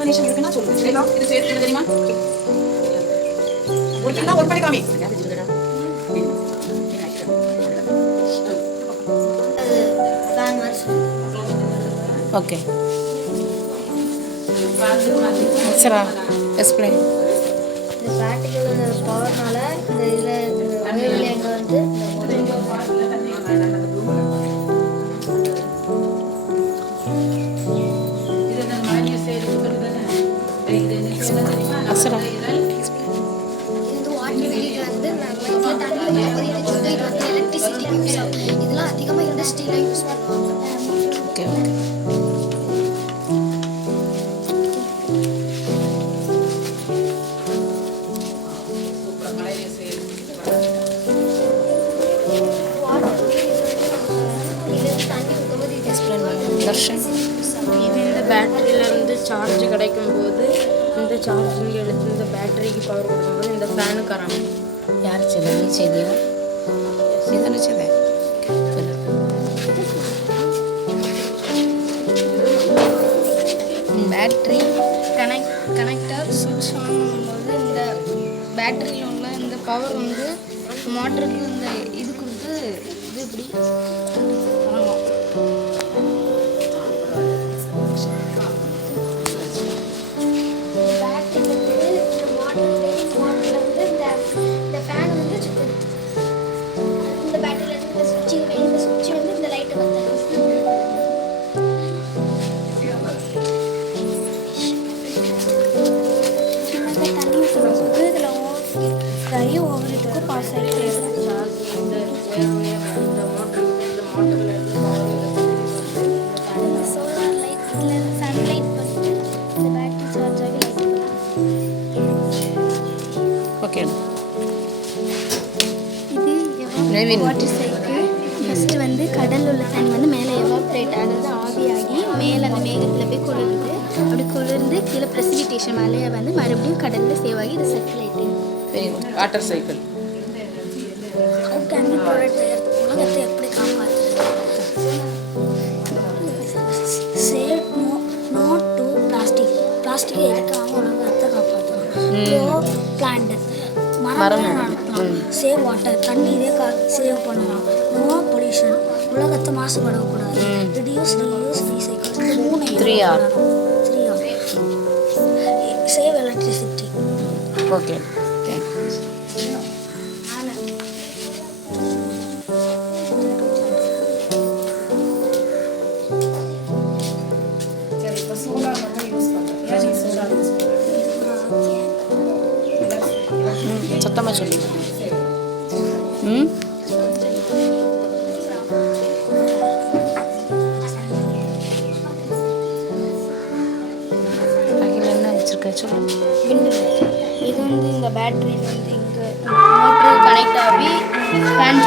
Explanation இருக்குன்னா சொல்லுங்க. சரிங்களா? இது சேர்த்து தெரியுமா? ஒருத்தர் ஒர்க் பண்ணி காமி. ஓகே சரா எக்ஸ்பிளைன். இந்த பார்ட்டிகல் பவர்னால இந்த இதில் எங்கே வந்து சரா எலக்ட்ரிசிட்டி யூஸ் ஆகும். இதெல்லாம் அதிகமாக இண்டஸ்ட்ரியில் யூஸ் பண்ணுவாங்க. Okay okay Darshan. இது இந்த பேட்டரியிலேருந்து சார்ஜ் கிடைக்கும்போது இந்த சார்ஜிங் எடுத்து இந்த பேட்டரிக்கு பவர் கொடுக்கும்போது இந்த ஃபேனு கரண்ட். யார் செய்த? நீ செய்தியா? நீதானே செய்த? பேட்ரி கனெக்டர் சுவிட்ச் ஆன் பண்ணும்போது இந்த பேட்டரியில் உள்ள இந்த பவர் வந்து மோட்டருக்கு இந்த இது கொடுத்து இது இப்படி வாங்கும். பேட்டரி வந்து இந்த மோட்டரில் வந்து இந்த ஃபேன் வந்து சுற்றுது. இந்த பேட்டரியில் இந்த சுவிட்ச் வந்து இந்த லைட்டை வந்து நிறைய ஓவருக்கு பாஸ் ஆகிட்டு சோலார் லைட் இதில் சன்லைட் பண்ணிட்டு இந்த பேட்டரி சார்ஜ் ஆகி லைட் ஓகே இது நவீன். Water cycle. ஃபஸ்ட்டு வந்து கடலில் உள்ள தண்ணி வந்து மேலே எவாப்ரேட் அதாவது ஆவியாகி மேலே அந்த மேகத்தில் போய் குளிர்ந்து அப்படி குளிர்ந்து கீழே ப்ரெசிபிடேஷன் மழையை வந்து மறுபடியும் கடலில் சேவ் ஆகி இது சர்க்கிள் ஆகிட்டு. Very good. Water cycle. கம்மி ப்ராடக்ட் உலகத்தை எப்படி காப்பாற்றுறது? Save no to plastic. பிளாஸ்டிக்கை எதுக்காக உலகத்தை காப்பாற்றணும்? பிளான்ட் மரம் நடக்கலாம். சேவ் வாட்டர் தண்ணீரே சேவ் பண்ணலாம். நோ பொல்யூஷன் உலகத்தை மாசுபடக்கூடாது. Reduce reuse recycle. 3R. Save electricity. Okay சத்தமாக சொல்லு. ம் என்ன வச்சுருக்க சொல்லு. இது வந்து இந்த பேட்டரி வந்து இங்கே மோட்ரு கனெக்ட் ஆகி ஃபேன்